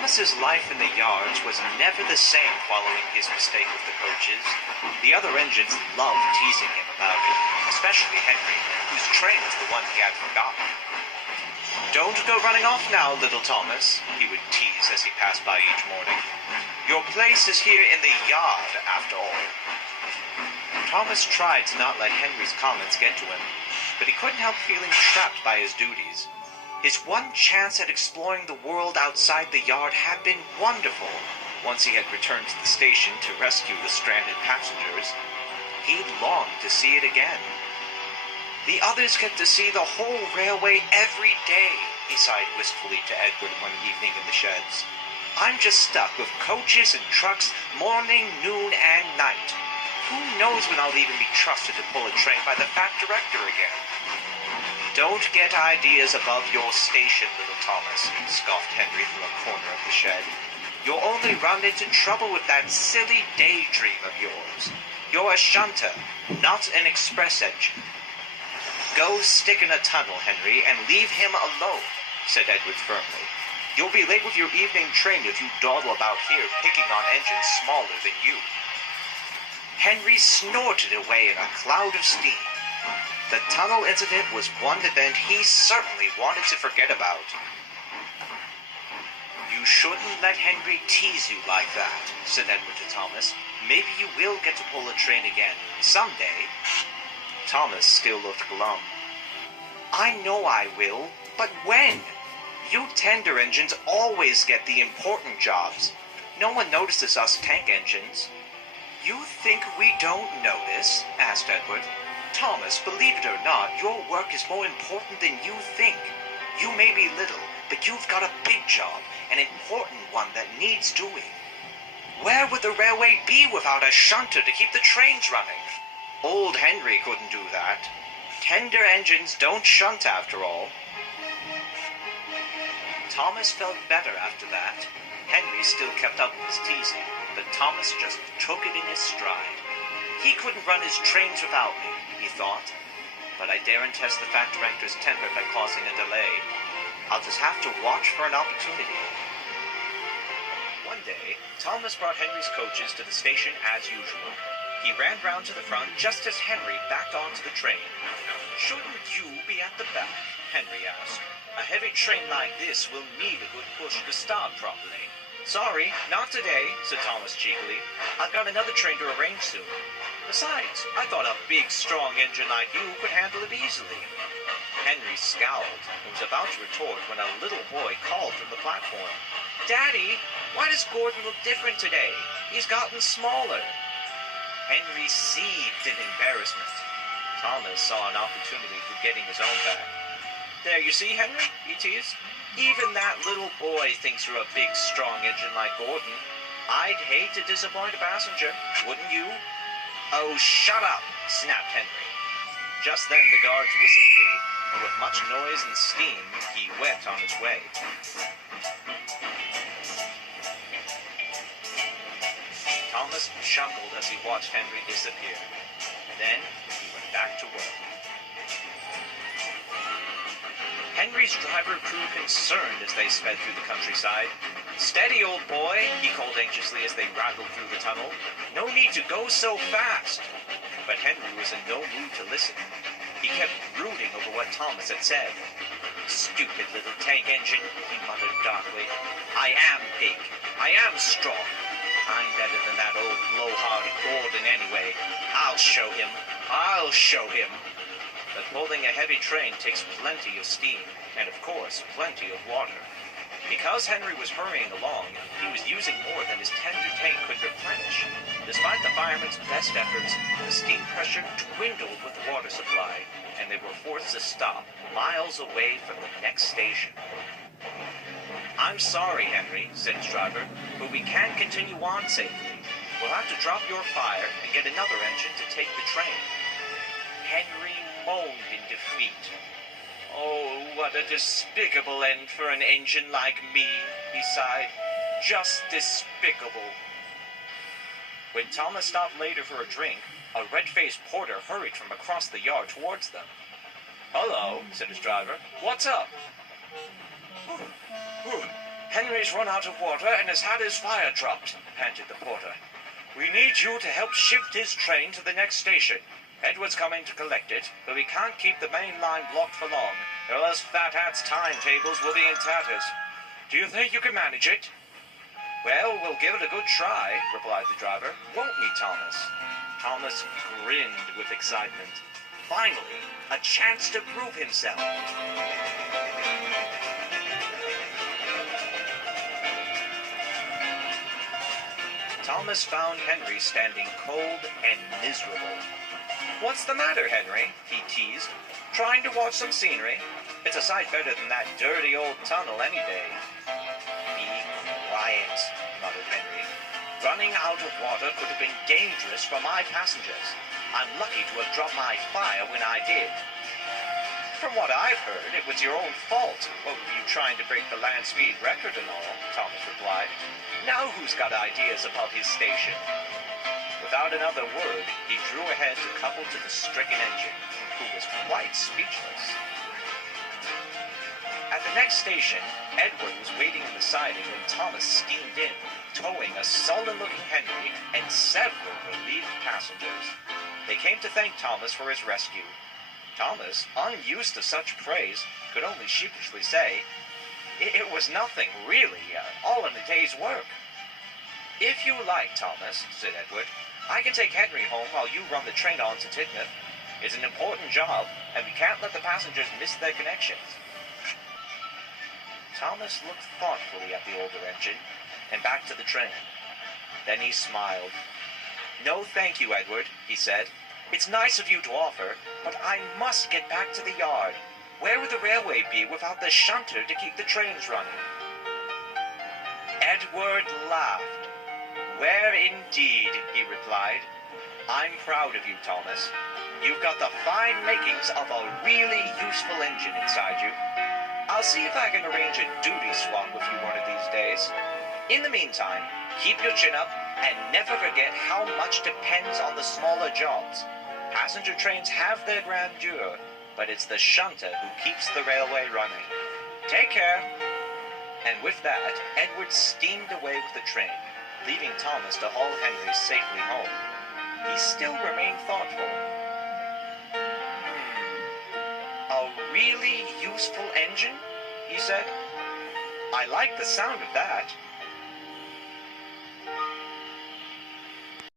Thomas's life in the yards was never the same following his mistake with the coaches. The other engines loved teasing him about it, especially Henry, whose train was the one he had forgotten. "Don't go running off now, little Thomas," he would tease as he passed by each morning. "Your place is here in the yard, after all." Thomas tried to not let Henry's comments get to him, but he couldn't help feeling trapped by his duties. His one chance at exploring the world outside the yard had been wonderful. Once he had returned to the station to rescue the stranded passengers, he longed to see it again. "The others get to see the whole railway every day," he sighed wistfully to Edward one evening in the sheds. "I'm just stuck with coaches and trucks morning, noon, and night. Who knows when I'll even be trusted to pull a train by the fat director again?" "Don't get ideas above your station, little Thomas," scoffed Henry from a corner of the shed. "You'll only run into trouble with that silly daydream of yours. You're a shunter, not an express engine." "Go stick in a tunnel, Henry, and leave him alone," said Edward firmly. "You'll be late with your evening train if you dawdle about here picking on engines smaller than you." Henry snorted away in a cloud of steam. The tunnel incident was one event he certainly wanted to forget about. "You shouldn't let Henry tease you like that," said Edward to Thomas. "Maybe you will get to pull a train again, someday." Thomas still looked glum. "I know I will, but when? You tender engines always get the important jobs. No one notices us tank engines." "You think we don't notice?" asked Edward. "Thomas, believe it or not, your work is more important than you think. You may be little, but you've got a big job, an important one that needs doing. Where would the railway be without a shunter to keep the trains running? Old Henry couldn't do that. Tender engines don't shunt after all." Thomas felt better after that. Henry still kept up with his teasing, but Thomas just took it in his stride. "He couldn't run his trains without me," he thought. "But I daren't test the fat director's temper by causing a delay. I'll just have to watch for an opportunity." One day, Thomas brought Henry's coaches to the station as usual. He ran round to the front just as Henry backed onto the train. "Shouldn't you be at the back?" Henry asked. "A heavy train like this will need a good push to start properly." "Sorry, not today," said Thomas cheekily. "I've got another train to arrange soon. Besides, I thought a big, strong engine like you could handle it easily." Henry scowled and was about to retort when a little boy called from the platform. "Daddy, why does Gordon look different today? He's gotten smaller." Henry seethed in embarrassment. Thomas saw an opportunity for getting his own back. "There, you see, Henry," he teased. "Even that little boy thinks you're a big, strong engine like Gordon. I'd hate to disappoint a passenger, wouldn't you?" "Oh, shut up," snapped Henry. Just then the guards whistled through, and with much noise and steam, he went on his way. Thomas chuckled as he watched Henry disappear. Then he went back to work. Henry's driver grew concerned as they sped through the countryside. "Steady, old boy," he called anxiously as they rattled through the tunnel. "No need to go so fast." But Henry was in no mood to listen. He kept brooding over what Thomas had said. "Stupid little tank engine," he muttered darkly. "I am big. I am strong. I'm better than that old blowhard Gordon anyway. I'll show him. I'll show him." But pulling a heavy train takes plenty of steam, and of course, plenty of water. Because Henry was hurrying along, he was using more than his tender tank could replenish. Despite the firemen's best efforts, the steam pressure dwindled with the water supply, and they were forced to stop miles away from the next station. "I'm sorry, Henry," said his driver, "but we can't continue on safely. We'll have to drop your fire and get another engine to take the train." Henry moaned in defeat. "Oh, what a despicable end for an engine like me," he sighed. "Just despicable." When Thomas stopped later for a drink, a red-faced porter hurried from across the yard towards them. "Hello," said his driver. "What's up?" Henry's run out of water and has had his fire dropped, panted the porter. We need you to help shift his train to the next station. Edward's coming to collect it, but we can't keep the main line blocked for long, or else Fat Hat's timetables will be in tatters. Do you think you can manage it? Well, we'll give it a good try, replied the driver. Won't we, Thomas? Thomas grinned with excitement. Finally, a chance to prove himself. Thomas found Henry standing cold and miserable. What's the matter, Henry? He teased. Trying to watch some scenery? It's a sight better than that dirty old tunnel any day. Be quiet, muttered Henry. Running out of water could have been dangerous for my passengers. I'm lucky to have dropped my fire when I did. From what I've heard, it was your own fault. What were you trying to break the land speed record and all? Thomas replied. Now who's got ideas above his station? Without another word, he drew ahead to couple to the stricken engine, who was quite speechless. At the next station, Edward was waiting in the siding when Thomas steamed in, towing a sullen-looking Henry and several relieved passengers. They came to thank Thomas for his rescue. Thomas, unused to such praise, could only sheepishly say, It was nothing, really, all in a day's work. If you like, Thomas, said Edward, I can take Henry home while you run the train on to Tidmouth. It's an important job, and we can't let the passengers miss their connections. Thomas looked thoughtfully at the older engine, and back to the train. Then he smiled. No, thank you, Edward, he said. It's nice of you to offer, but I must get back to the yard. Where would the railway be without the shunter to keep the trains running? Edward laughed. Where indeed, he replied. I'm proud of you, Thomas. You've got the fine makings of a really useful engine inside you. I'll see if I can arrange a duty swap with you one of these days. In the meantime, keep your chin up and never forget how much depends on the smaller jobs. Passenger trains have their grandeur, but it's the shunter who keeps the railway running. Take care. And with that, Edward steamed away with the train, leaving Thomas to haul Henry safely home. He still remained thoughtful. A really useful engine, he said. I like the sound of that.